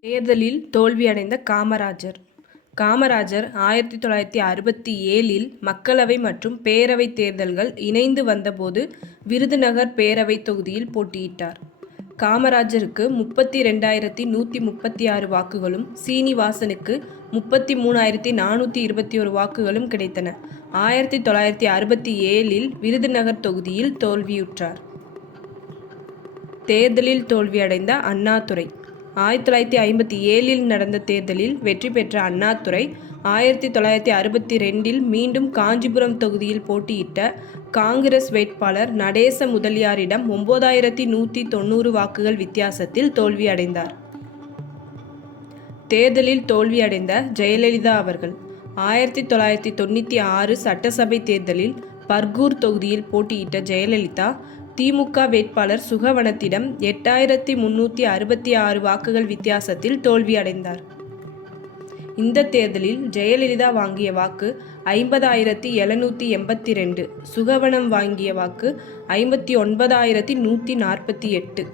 தேர்தலில் தோல்வியடைந்த காமராஜர் காமராஜர் ஆயிரத்தி தொள்ளாயிரத்தி அறுபத்தி ஏழில் மக்களவை மற்றும் பேரவைத் தேர்தல்கள் இணைந்து வந்தபோது விருதுநகர் பேரவைத் தொகுதியில் போட்டியிட்டார். காமராஜருக்கு முப்பத்தி ரெண்டாயிரத்தி நூற்றி முப்பத்தி ஆறு வாக்குகளும் சீனிவாசனுக்கு முப்பத்தி மூணாயிரத்தி நானூற்றி இருபத்தி ஒரு வாக்குகளும் கிடைத்தன. ஆயிரத்தி தொள்ளாயிரத்தி அறுபத்தி ஏழில் விருதுநகர் தொகுதியில் தோல்வியுற்றார். தேர்தலில் தோல்வியடைந்த அண்ணாதுரை ஆயிரத்தி தொள்ளாயிரத்தி ஐம்பத்தி ஏழில் நடந்த தேர்தலில் வெற்றி பெற்ற அண்ணாதுரை ஆயிரத்தி தொள்ளாயிரத்தி அறுபத்தி ரெண்டில் மீண்டும் காஞ்சிபுரம் தொகுதியில் போட்டியிட்ட காங்கிரஸ் வேட்பாளர் நடேச முதலியாரிடம் ஒன்பதாயிரத்தி நூற்றி தொண்ணூறு வாக்குகள் வித்தியாசத்தில் தோல்வியடைந்தார். தேர்தலில் தோல்வியடைந்த ஜெயலலிதா அவர்கள் ஆயிரத்தி தொள்ளாயிரத்தி தொண்ணூற்றி ஆறு சட்டசபை தேர்தலில் பர்கூர் தொகுதியில் போட்டியிட்ட ஜெயலலிதா திமுக வேட்பாளர் சுகவனத்திடம் எட்டாயிரத்தி முன்னூற்றி அறுபத்தி ஆறு வாக்குகள் வித்தியாசத்தில் தோல்வியடைந்தார். இந்த தேர்தலில் ஜெயலலிதா வாங்கிய வாக்கு ஐம்பதாயிரத்தி எழுநூற்றி எண்பத்தி ரெண்டு சுகவனம் வாங்கிய வாக்கு ஐம்பத்தி ஒன்பதாயிரத்தி நூற்றி நாற்பத்தி எட்டு.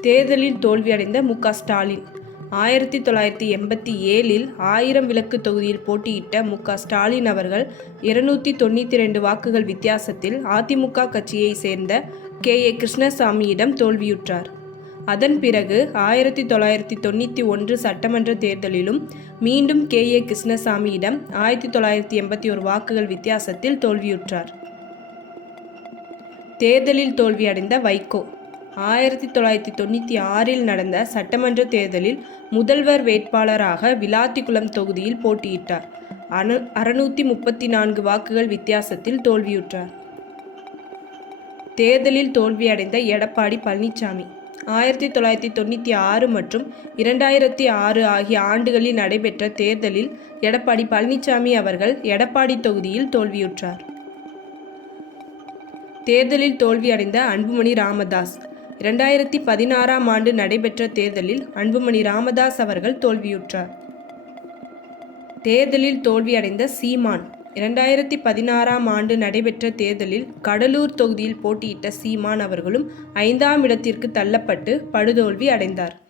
தேர்தலில் தோல்வியடைந்த மு. க. ஸ்டாலின் ஆயிரத்தி தொள்ளாயிரத்தி எண்பத்தி ஏழில் ஆயிரம் விளக்கு தொகுதியில் போட்டியிட்ட மு. க. ஸ்டாலின் அவர்கள் இருநூற்றி தொண்ணூற்றி ரெண்டு வாக்குகள் வித்தியாசத்தில் அதிமுக கட்சியை சேர்ந்த கே. ஏ. கிருஷ்ணசாமியிடம் தோல்வியுற்றார். அதன் பிறகு ஆயிரத்தி தொள்ளாயிரத்தி தொண்ணூற்றி ஒன்று சட்டமன்ற தேர்தலிலும் மீண்டும் கே. ஏ. கிருஷ்ணசாமியிடம் ஆயிரத்தி தொள்ளாயிரத்தி எண்பத்தி ஒரு வாக்குகள் வித்தியாசத்தில் தோல்வியுற்றார். தேர்தலில் தோல்வியடைந்த வைகோ ஆயிரத்தி தொள்ளாயிரத்தி தொண்ணூற்றி ஆறில் நடந்த சட்டமன்ற தேர்தலில் முதல்வர் வேட்பாளராக விளாத்திக்குளம் தொகுதியில் போட்டியிட்டார். அறுநூற்றி முப்பத்தி நான்கு வாக்குகள் வித்தியாசத்தில் தோல்வியுற்றார். தேர்தலில் தோல்வியடைந்த எடப்பாடி பழனிசாமி ஆயிரத்தி தொள்ளாயிரத்தி தொண்ணூற்றி ஆறு மற்றும் இரண்டாயிரத்தி ஆறு ஆகிய ஆண்டுகளில் நடைபெற்ற தேர்தலில் எடப்பாடி பழனிசாமி அவர்கள் எடப்பாடி தொகுதியில் தோல்வியுற்றார். தேர்தலில் தோல்வியடைந்த அன்புமணி ராமதாஸ் இரண்டாயிரத்தி பதினாறாம் ஆண்டு நடைபெற்ற தேர்தலில் அன்புமணி ராமதாஸ் அவர்கள் தோல்வியுற்றார். தேர்தலில் தோல்வியடைந்த சீமான் இரண்டாயிரத்தி பதினாறாம் ஆண்டு நடைபெற்ற தேர்தலில் கடலூர் தொகுதியில் போட்டியிட்ட சீமான் அவர்களும் ஐந்தாம் இடத்திற்கு தள்ளப்பட்டு படுதோல்வி அடைந்தார்.